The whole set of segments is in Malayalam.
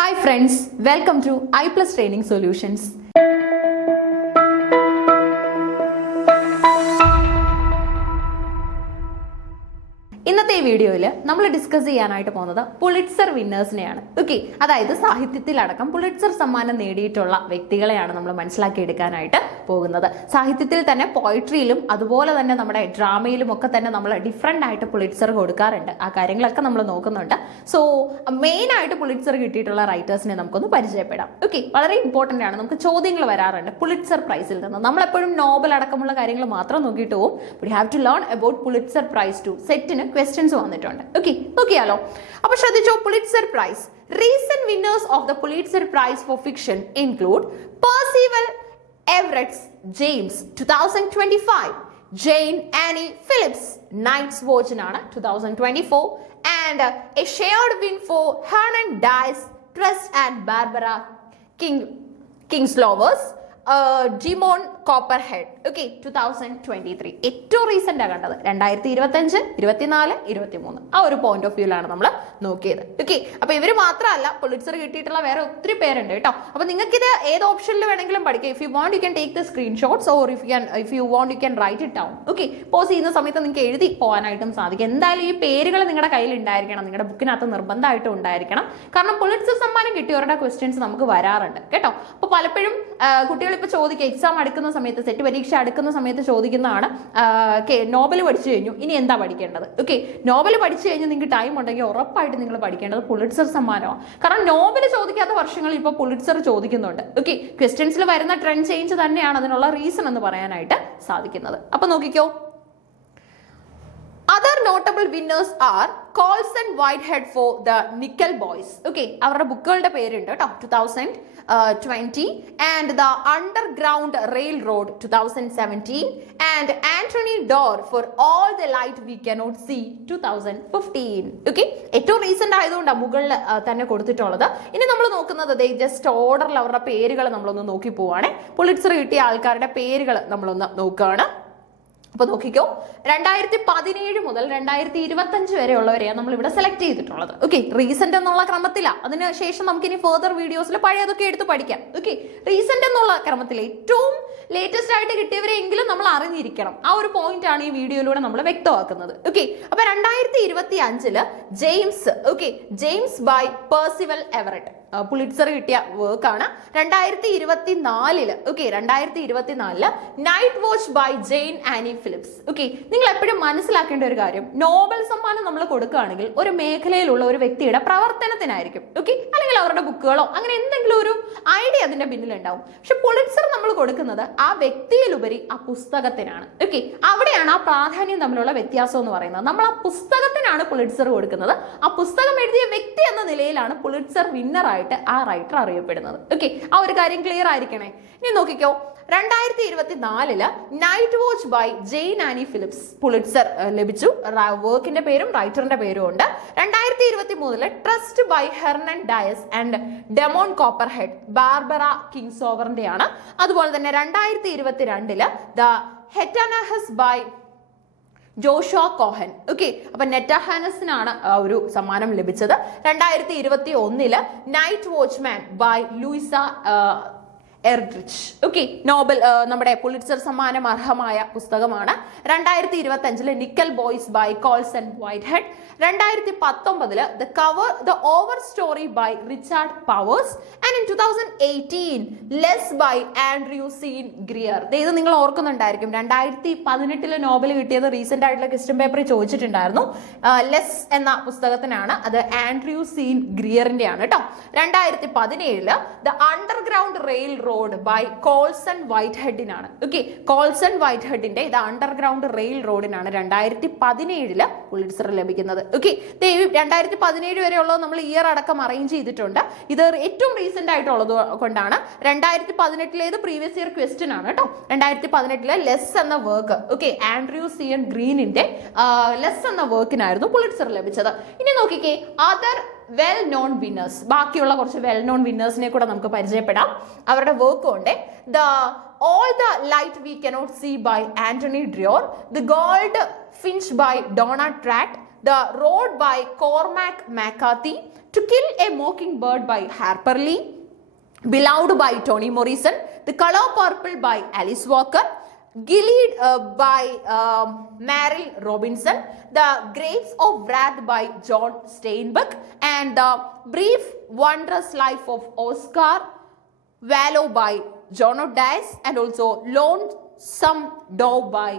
Hi friends, welcome to I+ Training Solutions. ഇന്നത്തെ ഈ വീഡിയോയിൽ നമ്മൾ ഡിസ്കസ് ചെയ്യാനായിട്ട് പോകുന്നത് പുളിറ്റ്സർ വിന്നേഴ്സിനെയാണ്. ഓക്കെ, അതായത് സാഹിത്യത്തിലടക്കം പുളിറ്റ്സർ സമ്മാനം നേടിയിട്ടുള്ള വ്യക്തികളെയാണ് നമ്മൾ മനസ്സിലാക്കിയെടുക്കാനായിട്ട് പോകുന്നത്. സാഹിത്യത്തിൽ തന്നെ പോയിട്രിയിലും അതുപോലെ തന്നെ നമ്മുടെ ഡ്രാമയിലും ഒക്കെ തന്നെ നമ്മൾ ഡിഫറെൻ്റ് ആയിട്ട് പുളിറ്റ്സർ കൊടുക്കാറുണ്ട്. ആ കാര്യങ്ങളൊക്കെ നമ്മൾ നോക്കുന്നുണ്ട്. സോ മെയിൻ ആയിട്ട് പുളിറ്റ്സർ കിട്ടിയിട്ടുള്ള റൈറ്റേഴ്സിനെ നമുക്കൊന്ന് പരിചയപ്പെടാം. ഓക്കെ, വളരെ ഇമ്പോർട്ടൻ്റ് ആണ്. നമുക്ക് ചോദ്യങ്ങൾ വരാറുണ്ട് പുളിറ്റ്സർ പ്രൈസിൽ നിന്ന്. നമ്മളെപ്പോഴും നോബൽ അടക്കമുള്ള കാര്യങ്ങൾ മാത്രം നോക്കിയിട്ട് പോകും. We have to learn about Pulitzer Prize too. സെറ്റിന് ക്വസ്റ്റ്യൻസ് വന്നിട്ടുണ്ട്. ഓക്കെ, നോക്കിയാലോ. അപ്പൊ ശ്രദ്ധിച്ചോ, Pulitzer Prize. Recent winners of the Pulitzer Prize for fiction include Percival Everett's James 2025, Jayne Anne Phillips nights വാച്ചിനാണ് 2024, and a shared win for Hernan Diaz Trust and Barbara Kingsolver's Demon Copperhead. Okay, 2023. ഏറ്റവും റീസെന്റ് ആ കണ്ടത് 2025, 24, 23 ആ ഒരു പോയിന്റ് ഓഫ് വ്യൂലാണ് നമ്മൾ നോക്കിയത്. ഓക്കെ, അപ്പൊ ഇവര് മാത്രമല്ല, പുളിറ്റ്സർ കിട്ടിയിട്ടുള്ള വേറെ ഒത്തിരി പേരുണ്ട് കേട്ടോ. അപ്പൊ നിങ്ങൾക്ക് ഇത് ഏത് ഓപ്ഷനിൽ വേണമെങ്കിലും പഠിക്കാം. If you want you can take the screenshots, or if you want you can write it down. Okay, pause ചെയ്യുന്ന സമയത്ത് നിങ്ങൾക്ക് എഴുതി പോകാനായിട്ടും സാധിക്കും. എന്തായാലും ഈ പേരുകൾ നിങ്ങളുടെ കയ്യിൽ ഉണ്ടായിരിക്കണം, നിങ്ങളുടെ ബുക്കിനകത്ത് നിർബന്ധമായിട്ടും ഉണ്ടായിരിക്കണം. കാരണം പുളിറ്റ്സർ സമ്മാനം കിട്ടിയവരുടെ ക്വസ്റ്റ്യൻസ് നമുക്ക് വരാറുണ്ട് കേട്ടോ. അപ്പൊ പലപ്പോഴും കുട്ടികൾ ഇപ്പൊ ചോദിക്കുക, എക്സാം അടുക്കുന്ന സമയത്ത്, സെറ്റ് പരീക്ഷ അടുക്കുന്ന സമയത്ത് ചോദിക്കുന്നതാണ്, നോബൽ പഠിച്ചു കഴിഞ്ഞു, ഇനി എന്താ പഠിക്കേണ്ടത്? ഓക്കെ, നോബൽ പഠിച്ചു കഴിഞ്ഞ് നിങ്ങൾക്ക് ടൈം ഉണ്ടെങ്കിൽ ഉറപ്പായിട്ട് നിങ്ങൾ പഠിക്കേണ്ടത് പുളിറ്റ്സർ സമ്മാനമാണ്. കാരണം നോബൽ ചോദിക്കാത്ത വർഷങ്ങളിൽ ഇപ്പോൾ പുളിറ്റ്സർ ചോദിക്കുന്നുണ്ട്. ഓക്കെ, ക്വസ്റ്റ്യൻസിൽ വരുന്ന ട്രെൻഡ് ചേഞ്ച് തന്നെയാണ് അതിനുള്ള റീസൺ എന്ന് പറയാനായിട്ട് സാധിക്കുന്നത്. അപ്പൊ നോക്കിക്കോ, other notable winners are Colson Whitehead for the Nickel Boys. Okay, അവരുടെ ബുക്കുകളുടെ പേരുണ്ട് കേട്ടോ. 2020, and the Underground Railroad 2017, and Anthony Doerr for All the Light We Cannot See 2015. Okay, ഏറ്റവും റീസെന്റ് ആയതുകൊണ്ടാണ് മുകളിൽ തന്നെ കൊടുത്തിട്ടുള്ളത്. ഇനി നമ്മൾ നോക്കുന്നത് ജസ്റ്റ് ഓർഡറിൽ അവരുടെ പേരുകൾ നമ്മളൊന്ന് നോക്കി പോവാണേ. പുളിറ്റ്സർ കിട്ടിയ ആൾക്കാരുടെ പേരുകൾ നമ്മളൊന്ന് നോക്കുകയാണ്. അപ്പൊ നോക്കിക്കോ, 2017 മുതൽ 2025 വരെ ഉള്ളവരെയാണ് നമ്മൾ ഇവിടെ സെലക്ട് ചെയ്തിട്ടുള്ളത്. ഓക്കെ, റീസെന്റ് എന്നുള്ള ക്രമത്തിലാണ്. അതിനുശേഷം നമുക്ക് ഇനി ഫെർദർ വീഡിയോസിൽ പഴയതൊക്കെ എടുത്ത് പഠിക്കാം. ഓക്കെ, റീസെന്റ് എന്നുള്ള ക്രമത്തിൽ ഏറ്റവും ലേറ്റസ്റ്റ് ആയിട്ട് കിട്ടിയവരെങ്കിലും നമ്മൾ അറിഞ്ഞിരിക്കണം. ആ ഒരു പോയിന്റ് ആണ് ഈ വീഡിയോയിലൂടെ നമ്മൾ വ്യക്തമാക്കുന്നത്. ഓക്കെ, അപ്പൊ 2025 James, okay, James by Percival Everett Pulitzer കിട്ടിയ വർക്കാണ്. 2024 okay, 2024 Night Watch by Jayne Anne Phillips. Okay, നിങ്ങൾ എപ്പോഴും മനസ്സിലാക്കേണ്ട ഒരു കാര്യം, നോബൽ സമ്മാനം നമ്മൾ കൊടുക്കുകയാണെങ്കിൽ ഒരു മേഖലയിലുള്ള ഒരു വ്യക്തിയുടെ പ്രവർത്തനത്തിനായിരിക്കും. ഓക്കെ, അല്ലെങ്കിൽ അവരുടെ ബുക്കുകളോ അങ്ങനെ എന്തെങ്കിലും ഒരു ഐഡിയ അതിന്റെ പിന്നിലുണ്ടാവും. പക്ഷെ പുളിറ്റ്സർ നമ്മൾ കൊടുക്കുന്നത് ആ വ്യക്തിയിലുപരി ആ പുസ്തകത്തിനാണ്. ഓക്കെ, അവിടെയാണ് ആ പ്രാധാന്യം തമ്മിലുള്ള വ്യത്യാസം എന്ന് പറയുന്നത്. നമ്മൾ ആ പുസ്തകത്തിനാണ് പുളിറ്റ്സർ കൊടുക്കുന്നത്. ആ പുസ്തകം എഴുതിയ വ്യക്തി എന്ന നിലയിലാണ് പുളിറ്റ്സർ വിന്നർ ആയിട്ട് ആ റൈറ്റർ അറിയപ്പെടുന്നത്. ഓക്കെ, ആ ഒരു കാര്യം ക്ലിയർ ആയിരിക്കണേ. ഇനി നോക്കിക്കോ, 2024 Night Watch by Jayne Anne Phillips Pulitzer ലഭിച്ചു. വർക്കിന്റെ പേരും റൈറ്ററിന്റെ പേരും ഉണ്ട്. 2023 Trust by Hernan Diaz and Demon Copperhead Barbara കിങ്സോവറിന്റെ ആണ്. അതുപോലെ തന്നെ 2022 the Netanyahus by Joshua Cohen. Okay, അപ്പൊ നെറ്റഹാനസിനാണ് ഒരു സമ്മാനം ലഭിച്ചത്. 2021 Night Watchman by Louise Erdrich. Okay, Nobel നമ്മുടെ പുളിറ്റ്സർ സമ്മാനം അർഹമായ പുസ്തകമാണ്. 2025 Nickel Boys by Colson Whitehead. 2019 the Overstory by Richard powers. And in 2018 Less by Andrew Sean Greer. ഇത് നിങ്ങൾ ഓർക്കുന്നുണ്ടായിരിക്കും, 2018 നോബൽ കിട്ടിയത് റീസെന്റ് ആയിട്ടുള്ള ക്വസ്റ്റ്യൻ പേപ്പറിൽ ചോദിച്ചിട്ടുണ്ടായിരുന്നു. ലെസ് എന്ന പുസ്തകത്തിനാണ്. അത് ആൻഡ്രൂ സീൻ ഗ്രിയറിന്റെ ആണ് കേട്ടോ. 2017 the Underground Railroad by Colson വൈറ്റ് ഹെഡിനാണ്. ഓക്കെ, കോൾസൺ വൈറ്റ് ഹെഡിന്റെ the Underground Railroad 2017 Pulitzer ലഭിക്കുന്നത്. ഓക്കെ, 2017 വരെ ഉള്ളത് നമ്മൾ ഇയർ അടക്കം അറേഞ്ച് ചെയ്തിട്ടുണ്ട്. ഇത് ഏറ്റവും റീസെന്റ് ആയിട്ടുള്ളത് കൊണ്ടാണ്. 2018 പ്രീവിയസ് ഇയർ ക്വസ്റ്റ്യൻ ആണ് കേട്ടോ. 2018 ലെസ് എന്ന വർക്ക്, ഓക്കെ, ആൻഡ്രൂ സിയൻ ഗ്രീനിന്റെ ലെസ് എന്ന വർക്കിനായിരുന്നു പുളിറ്റ്സർ ലഭിച്ചത്. ഇനി നോക്കിക്കേ, അതർ വെൽ നോൺ വിന്നേഴ്സ്. ബാക്കിയുള്ള കുറച്ച് വെൽ നോൺ വിന്നേഴ്സിനെ കൂടെ നമുക്ക് പരിചയപ്പെടാം. അവരുടെ വർക്കും ഉണ്ട്. All the Light We Cannot See by Anthony Doerr, The Gold Finch by Donna Tratt, The Road by Cormac McCarthy, To Kill a Mockingbird by Harper Lee, Beloved by Toni Morrison, The Color Purple by Alice Walker, Gilead by Meryl Robinson, The Grapes of Wrath by John Steinbeck, and The Brief Wondrous Life of Oscar Wallo by Jono Dice, and also Lonesome Dove by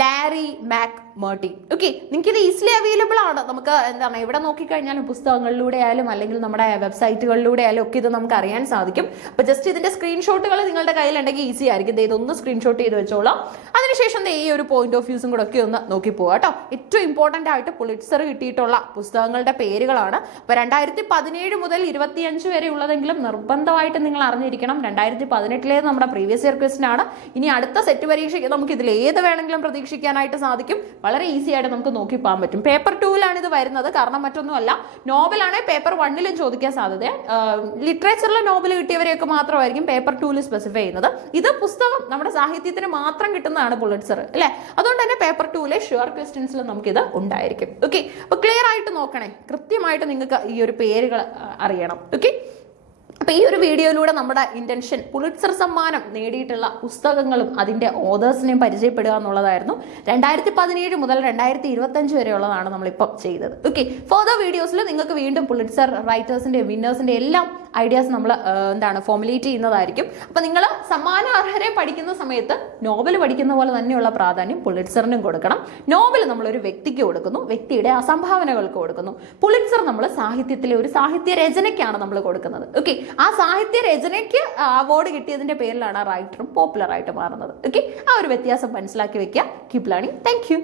Larry McMurtry. Okay, നിങ്ങൾക്ക് ഇത് ഈസിലി അവൈലബിൾ ആണ്. നമുക്ക് എന്താണ് എവിടെ നോക്കിക്കഴിഞ്ഞാലും പുസ്തകങ്ങളിലൂടെ ആയാലും അല്ലെങ്കിൽ നമ്മുടെ വെബ്സൈറ്റുകളിലൂടെ ആയാലും ഒക്കെ ഇത് നമുക്ക് അറിയാൻ സാധിക്കും. അപ്പോൾ ജസ്റ്റ് ഇതിന്റെ സ്ക്രീൻഷോട്ടുകൾ നിങ്ങളുടെ കയ്യിലുണ്ടെങ്കിൽ ഈസി ആയിരിക്കും. ഇതൊന്ന് സ്ക്രീൻഷോട്ട് ചെയ്ത് വെച്ചോളാം. അതിനുശേഷം ഈ ഒരു പോയിന്റ് ഓഫ് വ്യൂസും കൂടെ ഒക്കെ ഒന്ന് നോക്കി പോവാം കേട്ടോ. ഏറ്റവും ഇമ്പോർട്ടൻ്റ് ആയിട്ട് പുളിറ്റ്സർ കിട്ടിയിട്ടുള്ള പുസ്തകങ്ങളുടെ പേരുകളാണ്. അപ്പോൾ 2017 മുതൽ 25 വരെ ഉള്ളതെങ്കിലും നിർബന്ധമായിട്ട് നിങ്ങൾ അറിഞ്ഞിരിക്കണം. 2018 നമ്മുടെ പ്രീവിയസ് ഇയർ ക്വസ്റ്റൻ ആണ്. ഇനി അടുത്ത സെറ്റ് പരീക്ഷയ്ക്ക് നമുക്ക് ഇതിൽ ഏത് വേണമെങ്കിലും പ്രതീക്ഷിക്കാനായിട്ട് സാധിക്കും. വളരെ ഈസി ആയിട്ട് നമുക്ക് നോക്കി പോകാൻ പറ്റും. പേപ്പർ 2ലാണ് ഇത് വരുന്നത്. കാരണം മറ്റൊന്നുമല്ല, നോവലാണെങ്കിൽ പേപ്പർ 1ലും ചോദിക്കാൻ സാധ്യത. ലിറ്ററേച്ചറിലെ നോവൽ കിട്ടിയവരെയൊക്കെ മാത്രമായിരിക്കും പേപ്പർ 2ൽ സ്പെസിഫൈ ചെയ്യുന്നത്. ഇത് പുസ്തകം നമ്മുടെ സാഹിത്യത്തിന് മാത്രം കിട്ടുന്നതാണ് പുളിറ്റ്സർ അല്ലേ. അതുകൊണ്ട് തന്നെ പേപ്പർ 2ലെ ഷുവർ ക്വസ്റ്റ്യൻസിൽ നമുക്കിത് ഉണ്ടായിരിക്കും. ഓക്കെ, അപ്പോൾ ക്ലിയർ ആയിട്ട് നോക്കണേ. കൃത്യമായിട്ട് നിങ്ങൾക്ക് ഈ ഒരു പേരുകൾ അറിയണം. ഓക്കെ, അപ്പോൾ ഈ ഒരു വീഡിയോയിലൂടെ നമ്മുടെ ഇന്റൻഷൻ പുളിറ്റ്സർ സമ്മാനം നേടിയിട്ടുള്ള പുസ്തകങ്ങളും അതിൻ്റെ ഓതേഴ്സിനെയും പരിചയപ്പെടുക എന്നുള്ളതായിരുന്നു. 2017 മുതൽ 2025 വരെയുള്ളതാണ് നമ്മളിപ്പോൾ ചെയ്തത്. ഓക്കെ, ഫോർദർ വീഡിയോസിൽ നിങ്ങൾക്ക് വീണ്ടും പുളിറ്റ്സർ റൈറ്റേഴ്സിൻ്റെ വിന്നേഴ്സിൻ്റെ എല്ലാം ഐഡിയാസ് നമ്മൾ ഫോമുലേറ്റ് ചെയ്യുന്നതായിരിക്കും. അപ്പോൾ നിങ്ങൾ സമ്മാന അർഹരെ പഠിക്കുന്ന സമയത്ത് നോവൽ പഠിക്കുന്ന പോലെ തന്നെയുള്ള പ്രാധാന്യം പുളിറ്റ്സറിനും കൊടുക്കണം. നോവൽ നമ്മളൊരു വ്യക്തിക്ക് കൊടുക്കുന്നു, വ്യക്തിയുടെ അസംഭാവനകൾക്ക് കൊടുക്കുന്നു. പുളിറ്റ്സർ നമ്മൾ സാഹിത്യത്തിലെ ഒരു സാഹിത്യ രചനയ്ക്കാണ് നമ്മൾ കൊടുക്കുന്നത്. ഓക്കെ, ആ സാഹിത്യ രചനയ്ക്ക് അവാർഡ് കിട്ടിയതിന്റെ പേരിലാണ് റൈറ്ററും പോപ്പുലർ ആയിട്ട് മാറുന്നത്. ഓക്കെ, ആ ഒരു വ്യത്യാസം മനസ്സിലാക്കി വെക്കുക. Keep learning. Thank you.